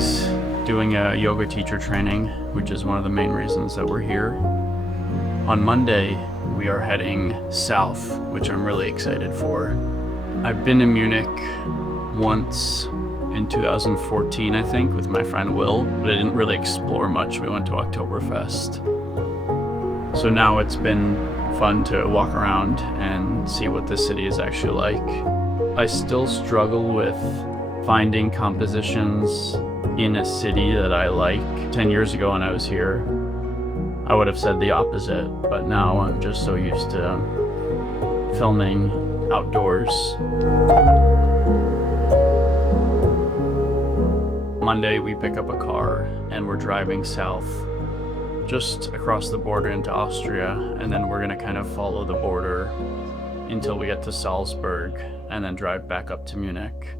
He's doing a yoga teacher training, which is one of the main reasons that we're here. On Monday, we are heading south, which I'm really excited for. I've been to Munich once in 2014, I think, with my friend Will, but I didn't really explore much. We went to Oktoberfest. So now it's been fun to walk around and see what the city is actually like. I still struggle with finding compositions in a city that I like. 10 years ago when I was here, I would have said the opposite, but now I'm just so used to filming outdoors. Monday we pick up a car and we're driving south just across the border into Austria, and then we're gonna kind of follow the border until we get to Salzburg and then drive back up to Munich.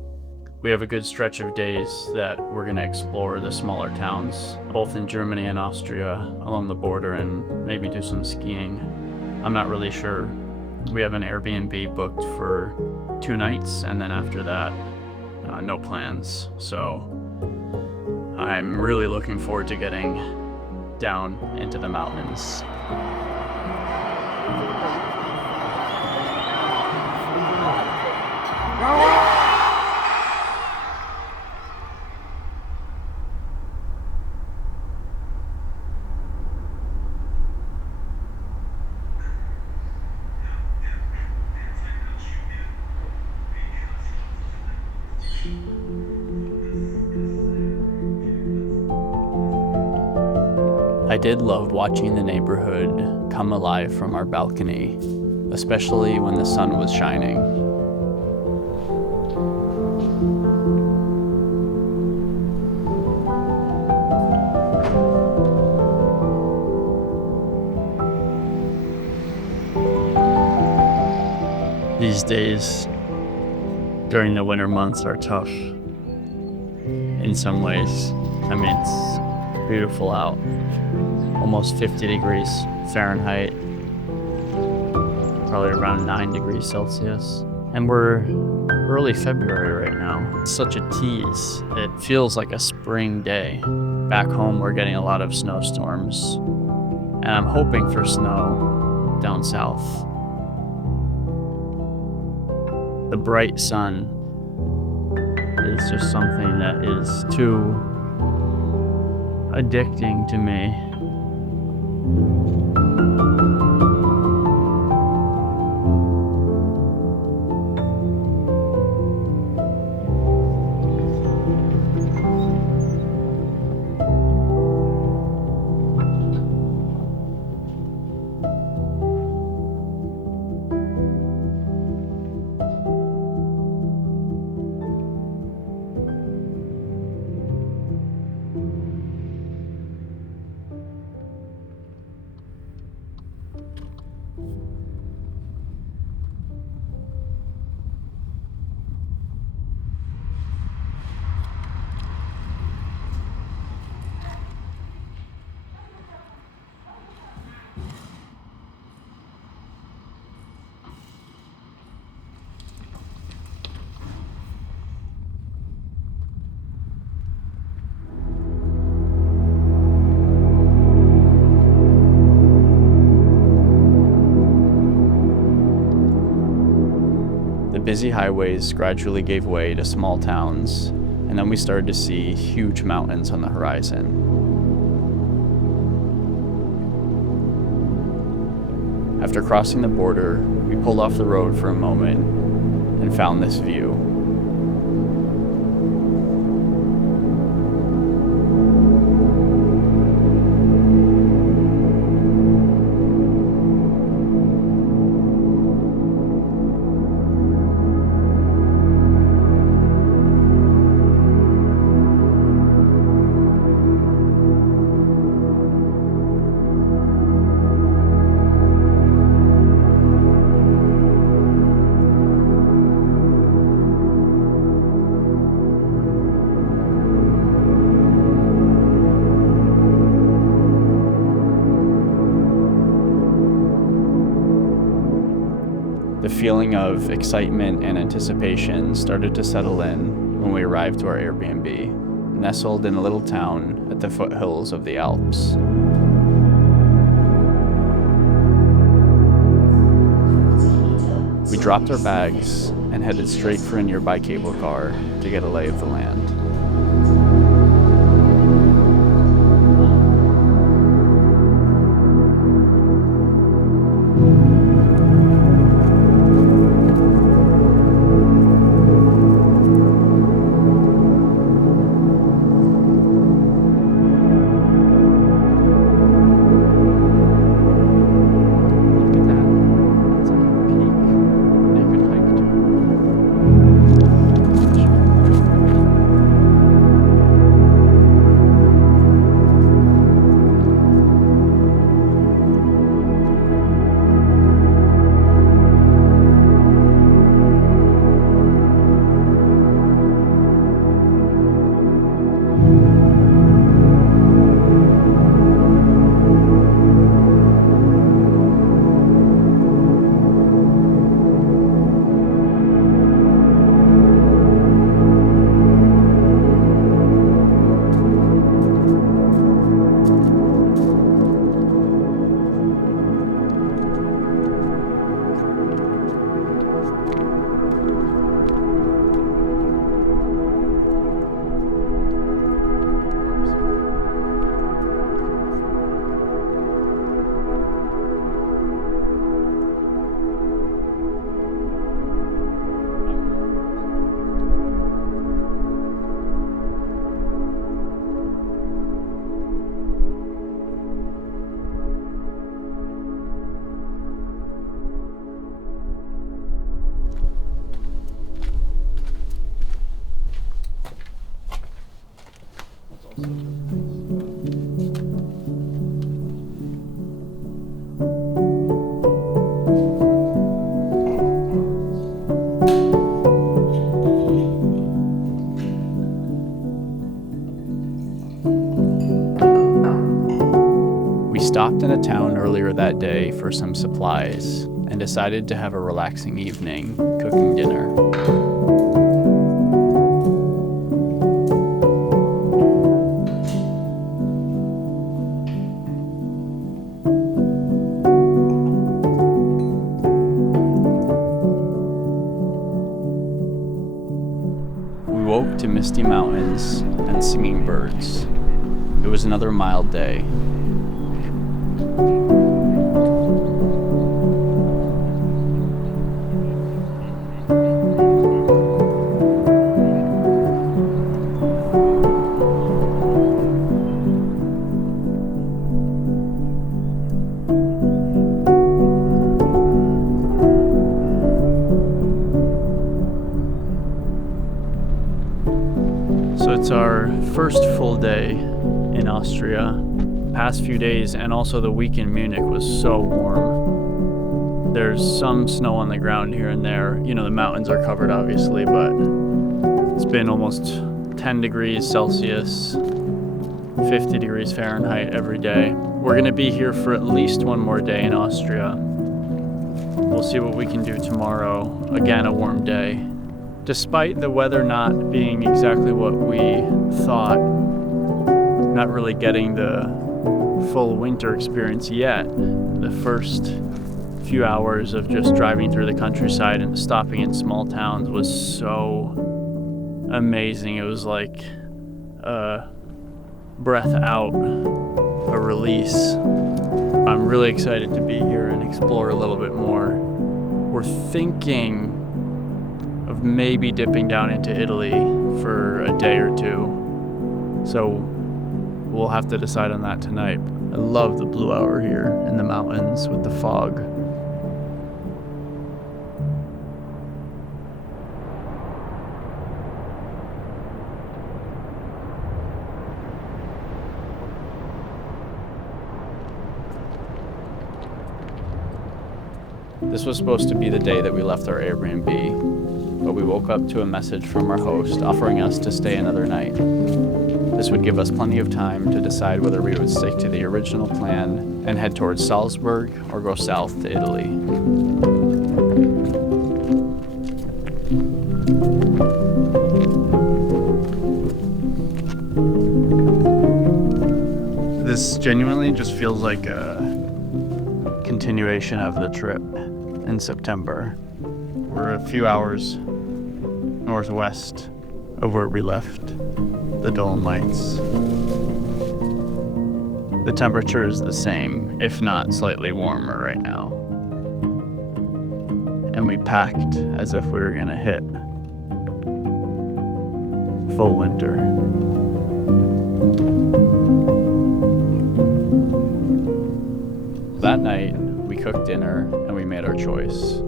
We have a good stretch of days that we're gonna explore the smaller towns, both in Germany and Austria along the border, and maybe do some skiing. I'm not really sure. We have an Airbnb booked for 2 nights, and then after that, no plans. So I'm really looking forward to getting down into the mountains. I did love watching the neighborhood come alive from our balcony, especially when the sun was shining. These days during the winter months are tough in some ways. I mean, it's beautiful out. Almost 50 degrees Fahrenheit, probably around 9 degrees Celsius. And we're early February right now. It's such a tease. It feels like a spring day. Back home, we're getting a lot of snowstorms, and I'm hoping for snow down south. The bright sun is just something that is too addicting to me. The busy highways gradually gave way to small towns, and then we started to see huge mountains on the horizon. After crossing the border, we pulled off the road for a moment and found this view. The feeling of excitement and anticipation started to settle in when we arrived to our Airbnb. nestled in a little town at the foothills of the Alps. We dropped our bags and headed straight for a nearby cable car to get a lay of the land. We stopped in a town earlier that day for some supplies and decided to have a relaxing evening cooking dinner. We woke to misty mountains and singing birds. It was another mild day. So it's our first full day in Austria. Past few days and also the week in Munich was so warm. There's some snow on the ground here and there. You know, the mountains are covered obviously, but it's been almost 10 degrees Celsius, 50 degrees Fahrenheit every day. We're gonna be here for at least one more day in Austria. We'll see what we can do tomorrow. Again, a warm day. Despite the weather not being exactly what we thought, not really getting the full winter experience yet, the first few hours of just driving through the countryside and stopping in small towns was so amazing. It was like a breath out, a release. I'm really excited to be here and explore a little bit more. We're thinking of maybe dipping down into Italy for a day or two. So we'll have to decide on that tonight. I love the blue hour here in the mountains with the fog. This was supposed to be the day that we left our Airbnb, but we woke up to a message from our host offering us to stay another night. This would give us plenty of time to decide whether we would stick to the original plan and head towards Salzburg or go south to Italy. This genuinely just feels like a continuation of the trip in September. We're a few hours northwest of where we left the Dolomites. The temperature is the same, if not slightly warmer right now. And we packed as if we were gonna hit full winter. That night, we cooked dinner and we made our choice.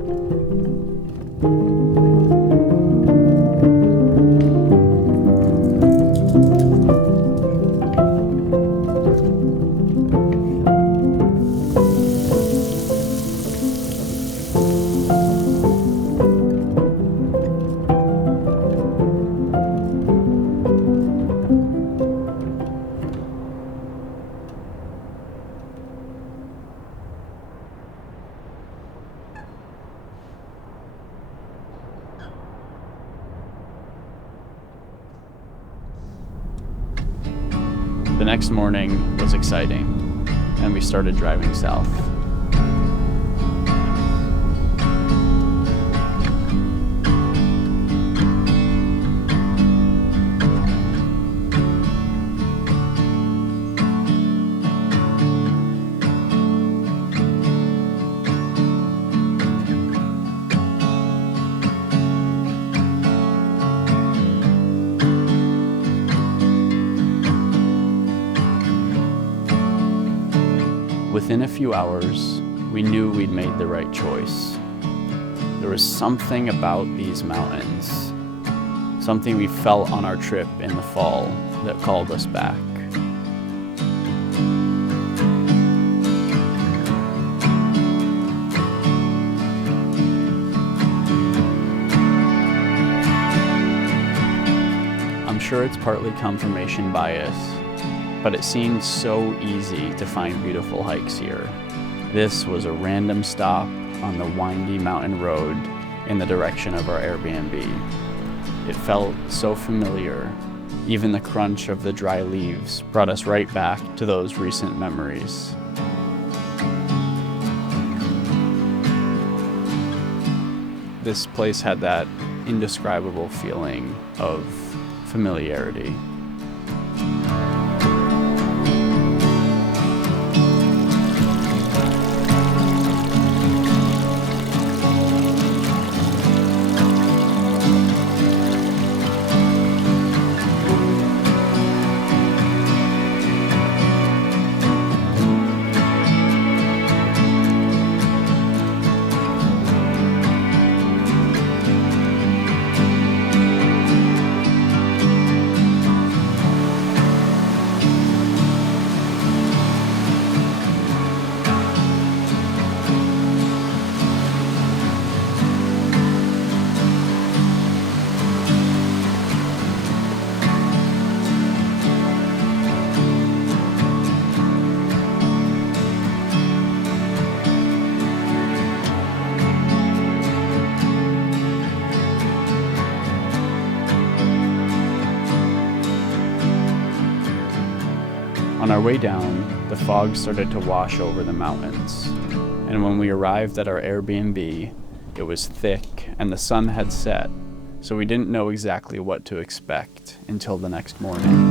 The next morning was exciting, and we started driving south. Within a few hours, we knew we'd made the right choice. There was something about these mountains, something we felt on our trip in the fall that called us back. I'm sure it's partly confirmation bias, but it seemed so easy to find beautiful hikes here. This was a random stop on the windy mountain road in the direction of our Airbnb. It felt so familiar. Even the crunch of the dry leaves brought us right back to those recent memories. This place had that indescribable feeling of familiarity. On our way down, the fog started to wash over the mountains, and when we arrived at our Airbnb, it was thick and the sun had set, so we didn't know exactly what to expect until the next morning.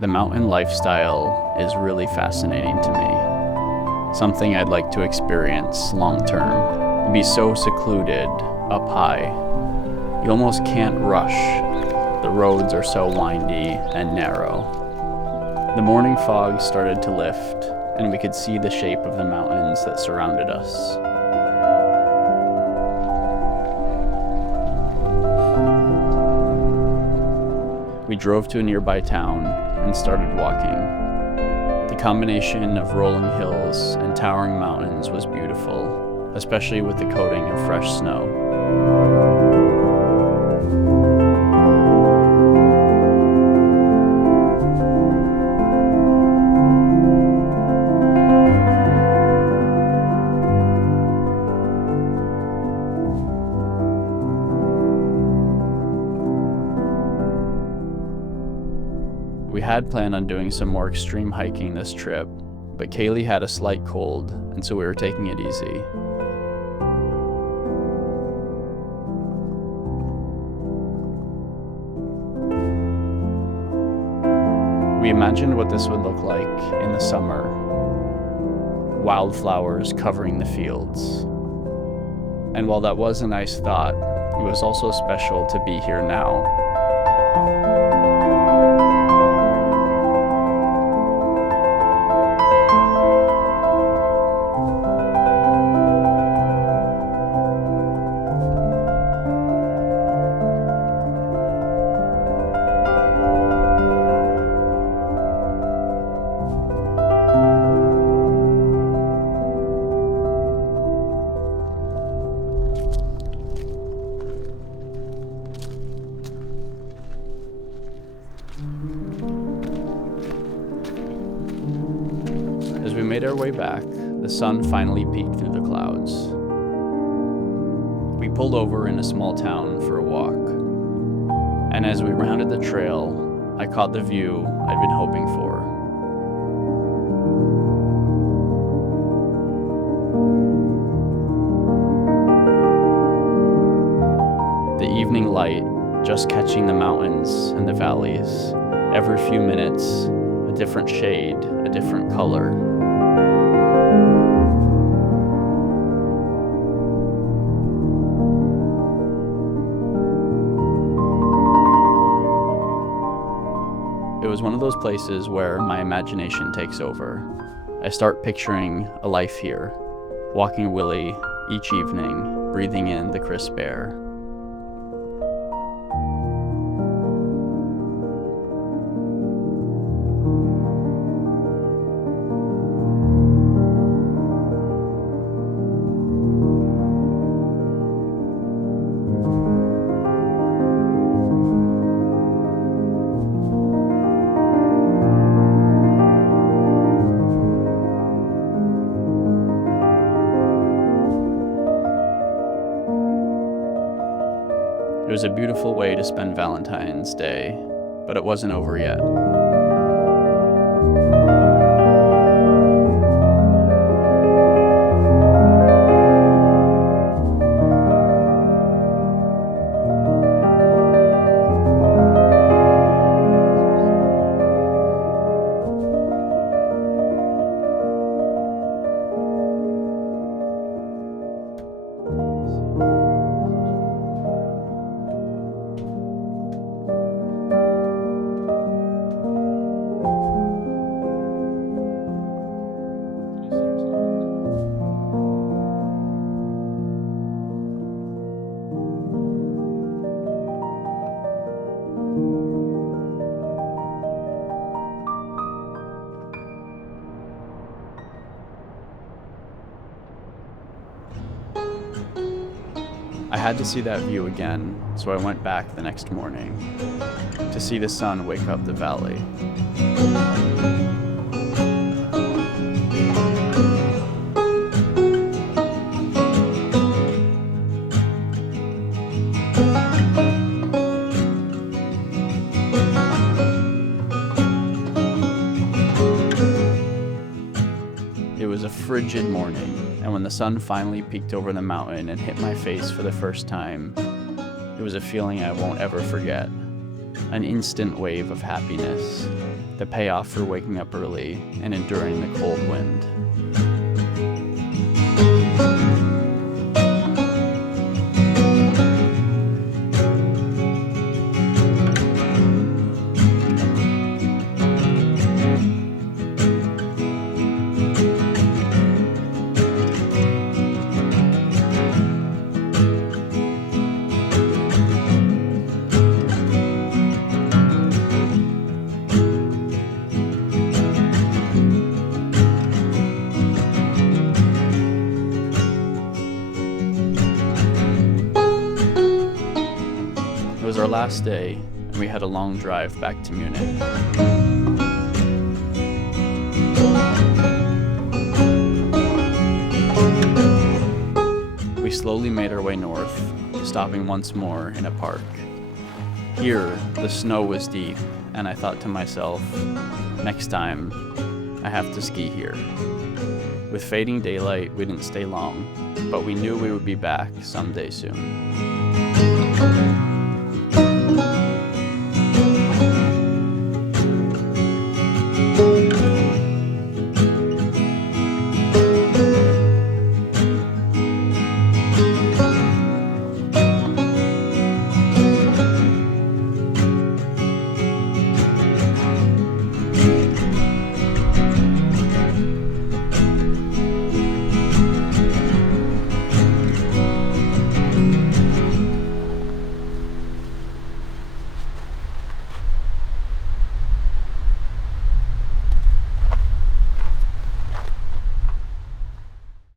The mountain lifestyle is really fascinating to me. Something I'd like to experience long term. To be so secluded up high. You almost can't rush. The roads are so windy and narrow. The morning fog started to lift, and we could see the shape of the mountains that surrounded us. We drove to a nearby town and started walking. The combination of rolling hills and towering mountains was beautiful, especially with the coating of fresh snow. We had planned on doing some more extreme hiking this trip, but Kaylee had a slight cold, and so we were taking it easy. We imagined what this would look like in the summer, wildflowers covering the fields. And while that was a nice thought, it was also special to be here now. As we made our way back, the sun finally peeked through the clouds. We pulled over in a small town for a walk, and as we rounded the trail, I caught the view I'd been hoping for. The evening light just catching the mountains and the valleys. Every few minutes, a different shade, a different color. It was one of those places where my imagination takes over. I start picturing a life here, walking Willie each evening, breathing in the crisp air. It was a beautiful way to spend Valentine's Day, but it wasn't over yet. I had to see that view again, so I went back the next morning to see the sun wake up the valley. It was a frigid morning, and when the sun finally peeked over the mountain and hit my face for the first time, it was a feeling I won't ever forget. An instant wave of happiness, the payoff for waking up early and enduring the cold wind. was our last day, and we had a long drive back to Munich. We slowly made our way north, stopping once more in a park. Here, the snow was deep, and I thought to myself, next time, I have to ski here. With fading daylight, we didn't stay long, but we knew we would be back someday soon.